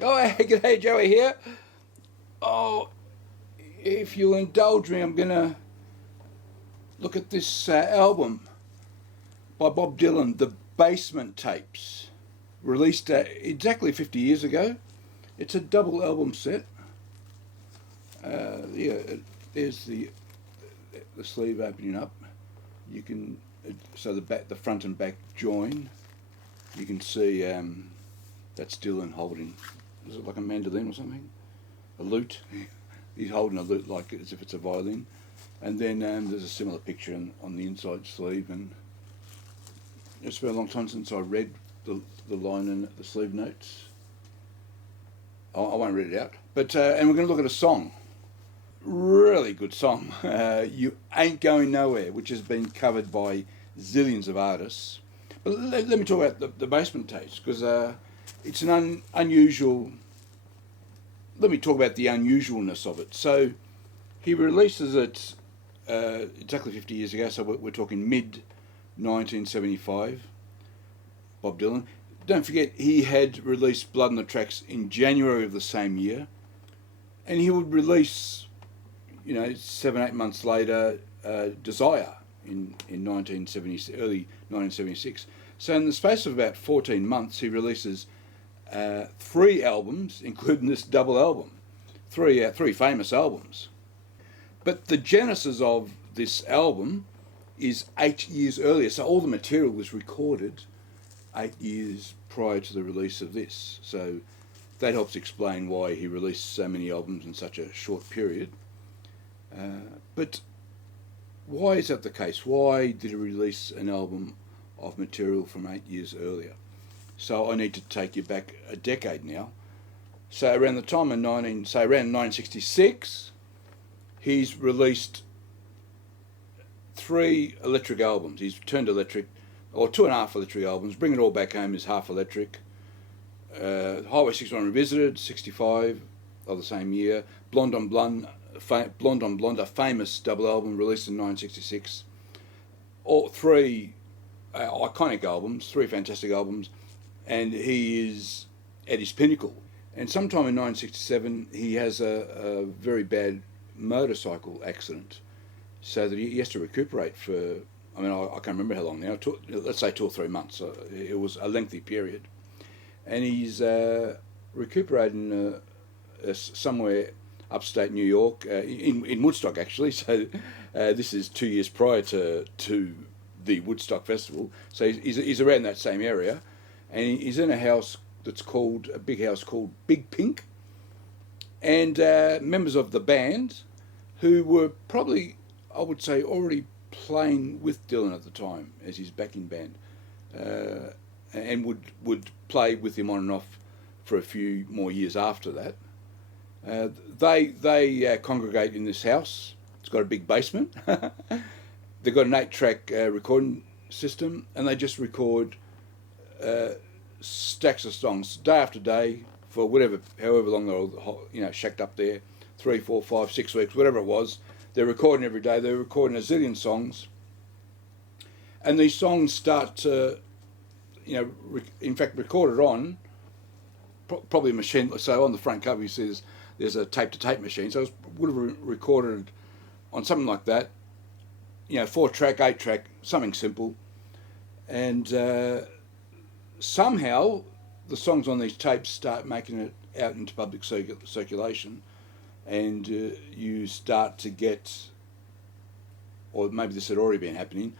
Oh, hey, g'day, Joey here. Oh, if you'll indulge me, I'm going to look at this album by Bob Dylan, The Basement Tapes, released exactly 50 years ago. It's a double album set. There's the sleeve opening up. You can so the front and back join. You can see that's Dylan holding. Is it like a mandolin or something? A lute. He's holding a lute like as if it's a violin. And then there's a similar picture on the inside sleeve. And it's been a long time since I read the line in the sleeve notes. I won't read it out. But and we're going to look at a song. Really good song. You Ain't Goin Nowhere, which has been covered by zillions of artists. But let me talk about the Basement Tapes, because it's an unusual... Let me talk about the unusualness of it. So he releases it exactly 50 years ago, so we're talking mid-1975, Bob Dylan. Don't forget, he had released Blood on the Tracks in January of the same year, and he would release, 7-8 months later, Desire in 1970, early 1976. So in the space of about 14 months, he releases 3 albums, including this double album, three famous albums. But the genesis of this album is 8 years earlier, so all the material was recorded 8 years prior to the release of this. So that helps explain why he released so many albums in such a short period. But why is that the case? Why did he release an album of material from 8 years earlier? So I need to take you back a decade now. So around the time of around 1966, he's released 3 electric albums. He's turned electric, or 2.5 electric albums. Bring It All Back Home is half electric. Highway 61 Revisited, 65 of the same year. Blonde on Blonde, a famous double album released in 1966. All 3 iconic albums, 3 fantastic albums, and he is at his pinnacle. And sometime in 1967, he has a very bad motorcycle accident, so that he has to recuperate for, I can't remember how long now, let's say 2 or 3 months. It was a lengthy period. And he's recuperating somewhere upstate New York, in Woodstock actually, so this is 2 years prior to the Woodstock Festival, so he's around that same area, and he's in a house a big house called Big Pink, and members of the band, who were probably, I would say, already playing with Dylan at the time as his backing band, and would play with him on and off for a few more years after that. They congregate in this house. It's got a big basement. They've got an 8-track recording system, and they just record stacks of songs day after day for however long they're all, shacked up there, 3, 4, 5, 6 weeks, whatever it was. They're recording every day. They're recording a zillion songs, and these songs start to, in fact, recorded on probably a machine. So on the front cover, you see there's a tape-to-tape machine. So it would have recorded on something like that. 4-track, 8-track, something simple, and somehow the songs on these tapes start making it out into public circulation, and you start to get, or maybe this had already been happening,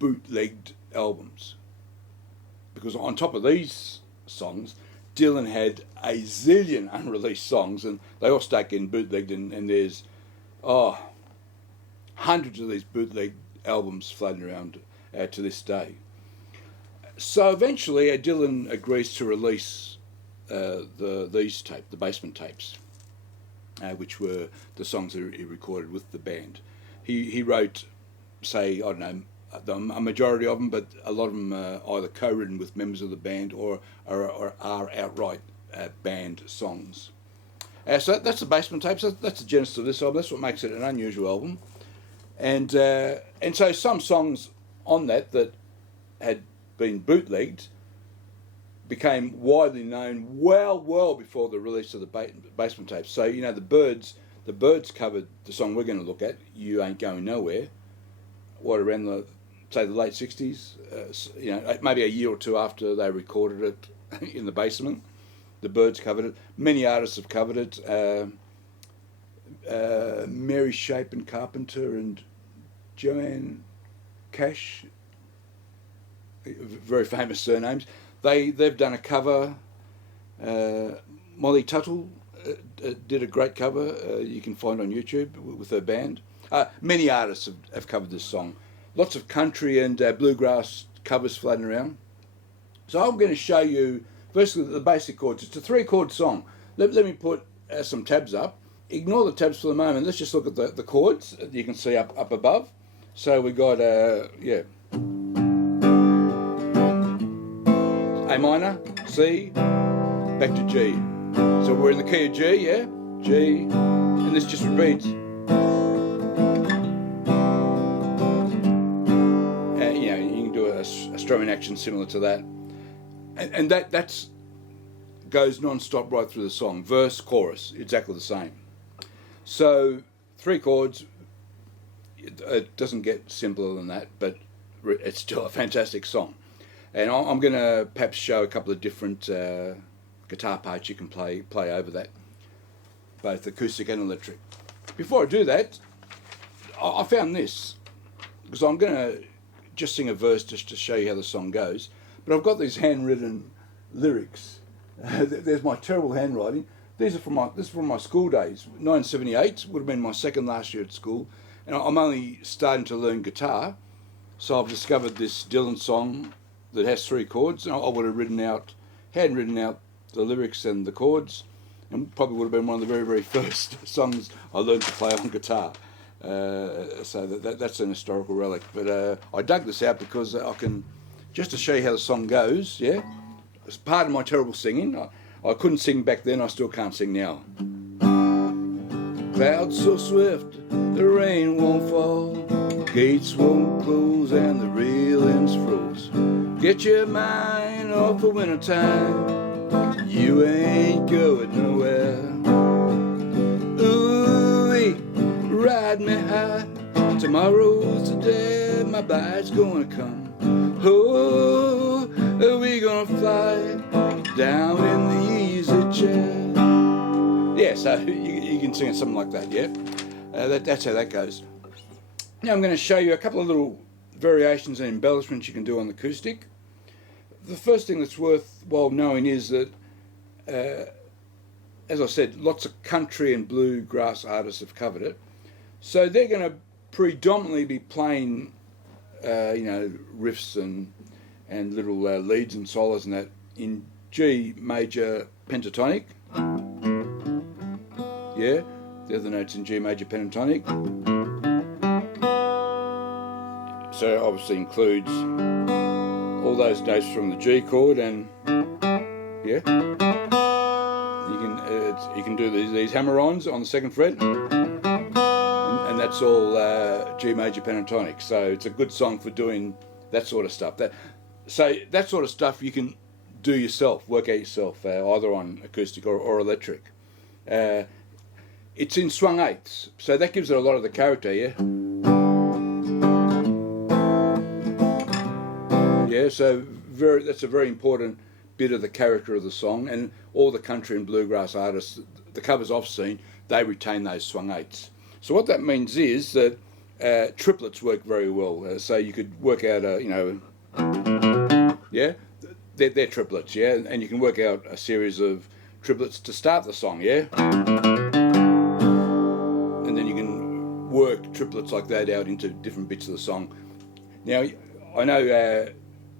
bootlegged albums. Because on top of these songs, Dylan had a zillion unreleased songs, and they all start getting bootlegged, and there's hundreds of these bootleg albums floating around to this day. So eventually Dylan agrees to release the Basement Tapes, which were the songs that he recorded with the band. He wrote, say, I don't know, a majority of them, but a lot of them are either co-written with members of the band or are outright band songs. So that's the Basement Tapes. That's the genesis of this album. That's what makes it an unusual album. And so some songs on that had been bootlegged became widely known well before the release of the Basement tapes. So, you know, the Byrds covered the song we're going to look at, You Ain't Goin Nowhere, what, around the late 60s, you know, maybe a year or two after they recorded it in the basement. The Byrds covered it. Many artists have covered it. Mary Shapin Carpenter and Joanne Cash, very famous surnames. They've done a cover. Molly Tuttle did a great cover. You can find on YouTube with her band. Many artists have covered this song. Lots of country and bluegrass covers floating around. So I'm going to show you firstly the basic chords. It's a 3-chord song. Let me put some tabs up. Ignore the tabs for the moment. Let's just look at the chords that you can see up above. So we got A minor, C, back to G. So we're in the key of G, yeah? G, and this just repeats. You know, you can do a strumming action similar to that. And that's goes non-stop right through the song. Verse, chorus, exactly the same. So 3 chords, it doesn't get simpler than that, but it's still a fantastic song. And I'm going to perhaps show a couple of different guitar parts you can play over that, both acoustic and electric. Before I do that, I found this, because I'm going to just sing a verse just to show you how the song goes, but I've got these handwritten lyrics. There's my terrible handwriting. This is from my school days. 1978 would have been my second last year at school, and I'm only starting to learn guitar, so I've discovered this Dylan song that has 3 chords, and I would have handwritten out the lyrics and the chords, and probably would have been one of the very, very first songs I learned to play on guitar. So that's an historical relic. But I dug this out because I can, just to show you how the song goes, yeah? It's part of my terrible singing. I couldn't sing back then, I still can't sing now. Clouds so swift, the rain won't fall, gates won't close and the railings froze. Get your mind off the wintertime, you ain't going nowhere. Ooh, ride me high, tomorrow's the day my bride's gonna come. Oh, we gonna fly down in the easy chair. Yeah, so you can sing it something like that, yeah? That's how that goes. Now I'm going to show you a couple of little variations and embellishments you can do on the acoustic. The first thing that's worthwhile knowing is that, as I said, lots of country and bluegrass artists have covered it. So they're going to predominantly be playing, you know, riffs and little leads and solos and that in G major pentatonic. Yeah, the other notes in G major pentatonic. So obviously includes all those notes from the G chord, and yeah, you can do these hammer-ons on the 2nd fret, and that's all G major pentatonic. So it's a good song for doing that sort of stuff. So that sort of stuff you can do yourself, work out yourself, either on acoustic or electric. It's in swung eighths, so that gives it a lot of the character, yeah? Yeah, so that's a very important bit of the character of the song, and all the country and bluegrass artists, the covers I've seen, they retain those swung eighths. So what that means is that triplets work very well. So you could work out yeah, they're triplets, yeah, and you can work out a series of triplets to start the song, yeah, and then you can work triplets like that out into different bits of the song. Now, I know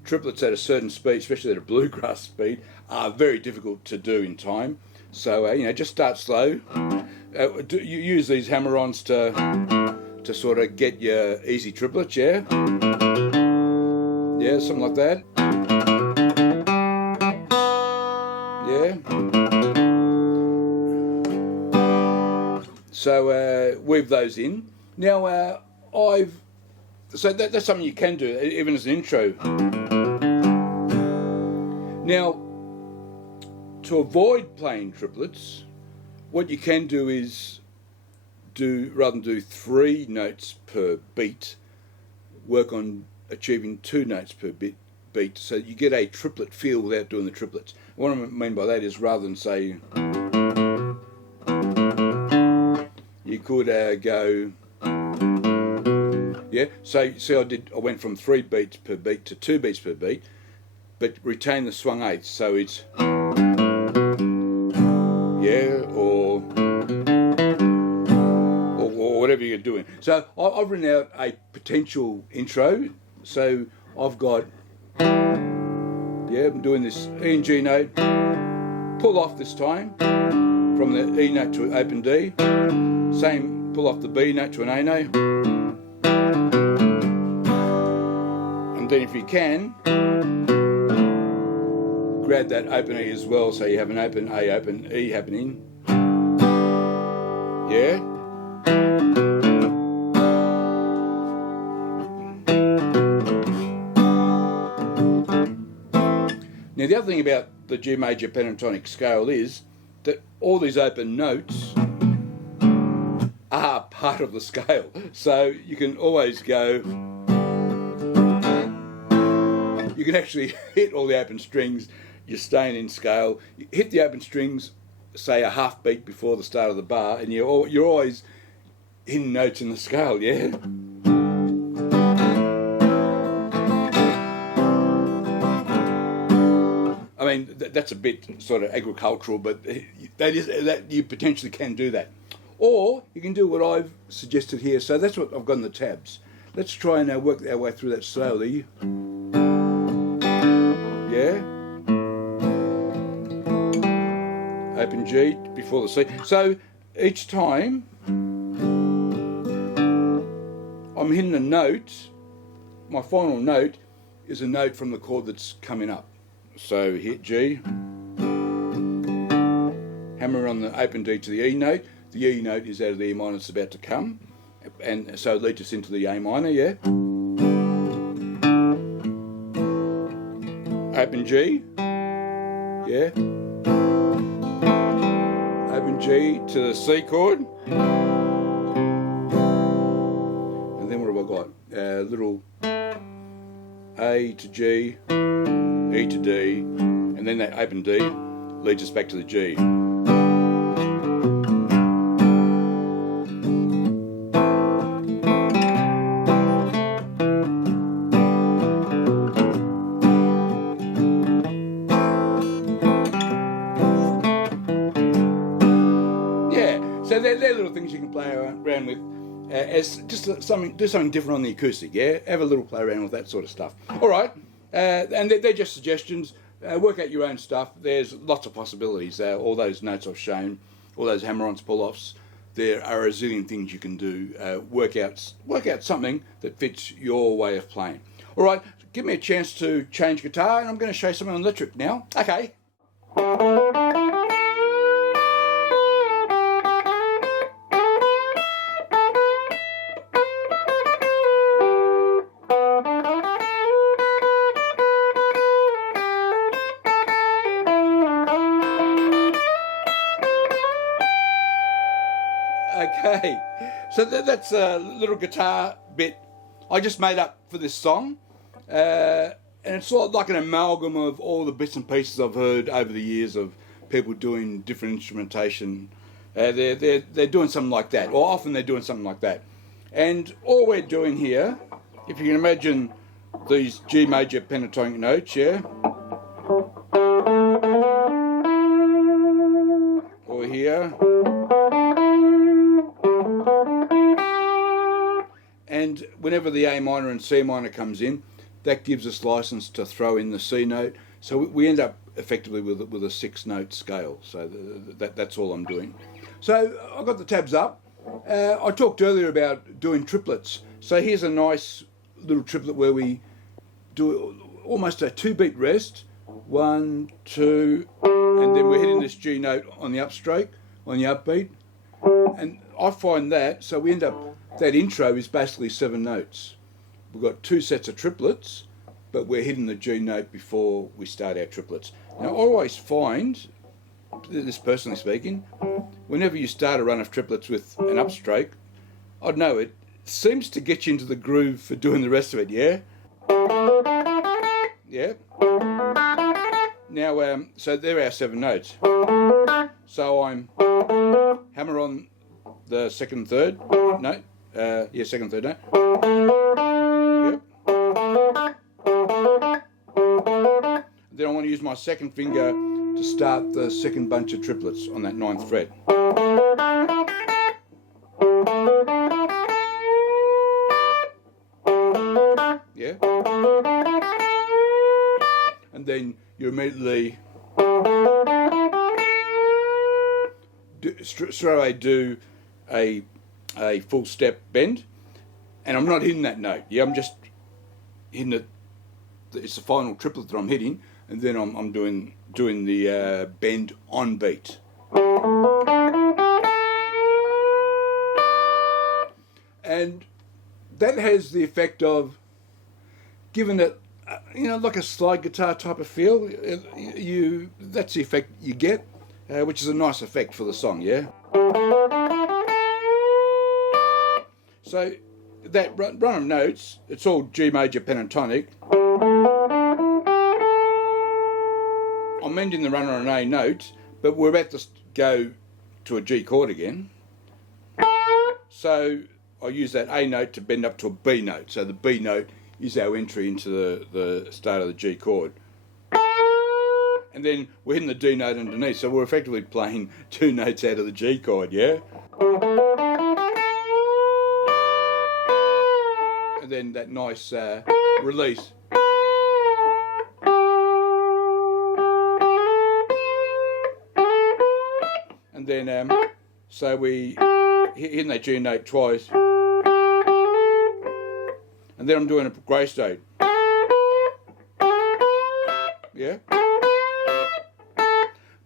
triplets at a certain speed, especially at a bluegrass speed, are very difficult to do in time. So you know, just start slow. You use these hammer-ons to sort of get your easy triplets, yeah, yeah, something like that. Yeah. So weave those in. Now so that's something you can do even as an intro. Now to avoid playing triplets, what you can do is rather than do 3 notes per beat, work on achieving 2 notes per beat, so you get a triplet feel without doing the triplets. What I mean by that is, rather than say, you could go, yeah. So see, I went from 3 beats per beat to 2 beats per beat, but retain the swung eighths. So it's, yeah, or whatever you're doing. So I've written out a potential intro. So I've got, yeah, I'm doing this E and G note, pull off this time from the E note to open D, same pull off the B note to an A note, and then if you can, grab that open E as well, so you have an open A, open E happening, yeah. Now the other thing about the G major pentatonic scale is that all these open notes are part of the scale. So you can always go, you can actually hit all the open strings, you're staying in scale, you hit the open strings, say a half beat before the start of the bar, and you're always hitting notes in the scale, yeah? I mean, that's a bit sort of agricultural, but that you potentially can do that. Or you can do what I've suggested here. So that's what I've got in the tabs. Let's try and work our way through that slowly. Yeah. Open G before the C. So each time I'm hitting a note, my final note is a note from the chord that's coming up. So hit G, hammer on the open D to the E note. The E note is out of the E minor, it's about to come, and so it leads us into the A minor, yeah. Open G, yeah. Open G to the C chord, and then what have I got? Little A to G, E to D, and then that open D leads us back to the G. Yeah, so they're little things you can play around with. As just do something different on the acoustic, yeah? Have a little play around with that sort of stuff. All right. And they're just suggestions. Work out your own stuff. There's lots of possibilities. All those notes I've shown, all those hammer-ons, pull-offs, there are a zillion things you can do. Work out something that fits your way of playing. All right, give me a chance to change guitar, and I'm going to show you something on electric now. Okay. Okay, so that's a little guitar bit I just made up for this song, and it's sort of like an amalgam of all the bits and pieces I've heard over the years of people doing different instrumentation. They're doing something like that, or often they're doing something like that. And all we're doing here, if you can imagine these G major pentatonic notes, yeah, or here. And whenever the A minor and C minor comes in, that gives us license to throw in the C note. So we end up effectively with a 6-note scale. So that's all I'm doing. So I've got the tabs up. I talked earlier about doing triplets. So here's a nice little triplet where we do almost a 2-beat rest. 1, 2, and then we're hitting this G note on the upstroke, on the upbeat. And I find that, so we end up, that intro is basically 7 notes. We've got 2 sets of triplets, but we're hitting the G note before we start our triplets. Now I always find this personally speaking, whenever you start a run of triplets with an upstroke, I don't know, it seems to get you into the groove for doing the rest of it, yeah? Yeah? Now, so there are our 7 notes. So I'm hammer on the second and third note. Second and third note. Yep. Then I want to use my second finger to start the second bunch of triplets on that 9th fret. Yeah. And then you immediately straight away do a full step bend, and I'm not hitting that note. Yeah, I'm just hitting it. It's the final triplet that I'm hitting, and then I'm doing the bend on beat. And that has the effect of giving it, like a slide guitar type of feel. That's the effect you get, which is a nice effect for the song, yeah? So that run of notes, it's all G major pentatonic. I'm ending the run on an A note, but we're about to go to a G chord again. So I use that A note to bend up to a B note. So the B note is our entry into the start of the G chord. And then we're hitting the D note underneath, so we're effectively playing 2 notes out of the G chord, yeah? And then that nice release. And then, so we hitting that G note twice. And then I'm doing a grace note. Yeah?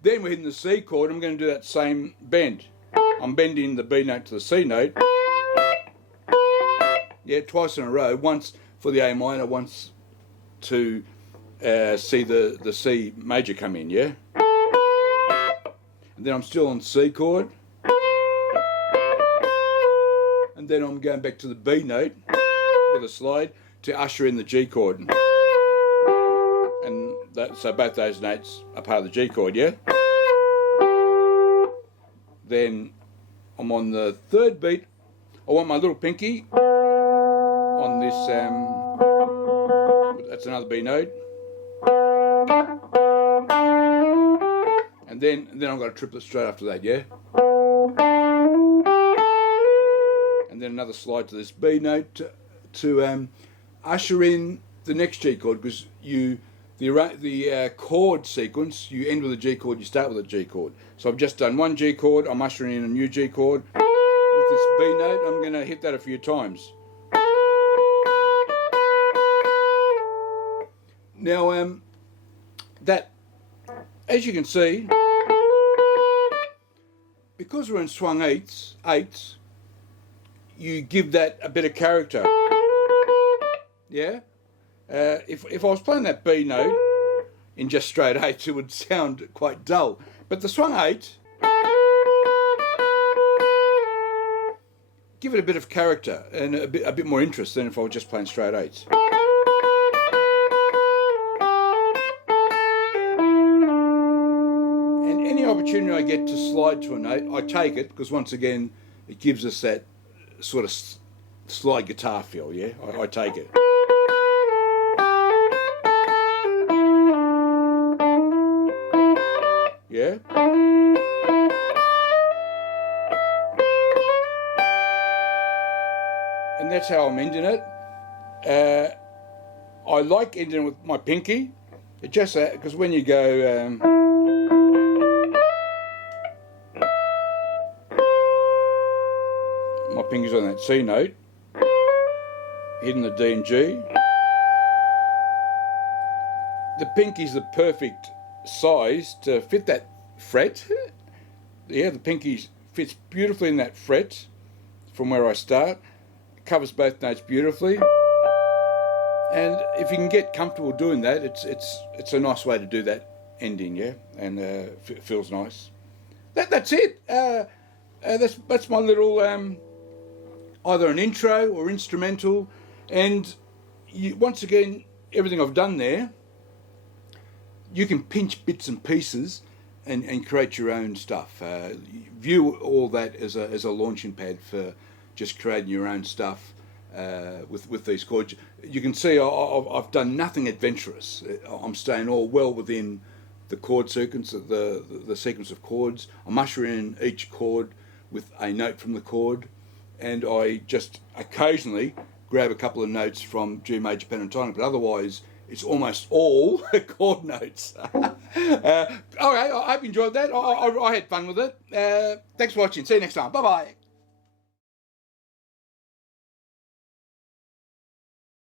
Then we're hitting the C chord. I'm going to do that same bend. I'm bending the B note to the C note. Yeah, twice in a row. Once for the A minor, once to see the C major come in, yeah? And then I'm still on C chord. And then I'm going back to the B note with a slide to usher in the G chord. And so both those notes are part of the G chord, yeah? Then I'm on the 3rd beat. I want my little pinky on this, that's another B note. And then I've got a triplet straight after that, yeah? And then another slide to this B note to usher in the next G chord, because the chord sequence, you end with a G chord, you start with a G chord. So I've just done 1 G chord, I'm ushering in a new G chord. With this B note, I'm going to hit that a few times. Now, that, as you can see, because we're in swung eighths, you give that a bit of character. Yeah? If I was playing that B note in just straight eighths, it would sound quite dull. But the swung eighth, give it a bit of character and a bit more interest than if I was just playing straight eighths. And any opportunity I get to slide to a note, I take it, because once again, it gives us that sort of slide guitar feel, yeah? I take it. Yeah? And that's how I'm ending it. I like ending with my pinky. It just, because when you go, my pinky's on that C note, hitting the D and G. The pinky's the perfect size to fit that fret. Yeah, the pinky fits beautifully in that fret from where I start. It covers both notes beautifully. And if you can get comfortable doing that, it's a nice way to do that ending, yeah, and feels nice. That's it. That's my little either an intro or instrumental, and once again, everything I've done there, you can pinch bits and pieces and create your own stuff. View all that as a launching pad for just creating your own stuff with these chords. You can see I've done nothing adventurous. I'm staying all well within the chord sequence, the sequence of chords. I'm ushering in each chord with a note from the chord, and I just occasionally grab a couple of notes from G major pentatonic, but otherwise it's almost all chord notes. Okay, I hope you enjoyed that. I had fun with it. Thanks for watching. See you next time. Bye bye.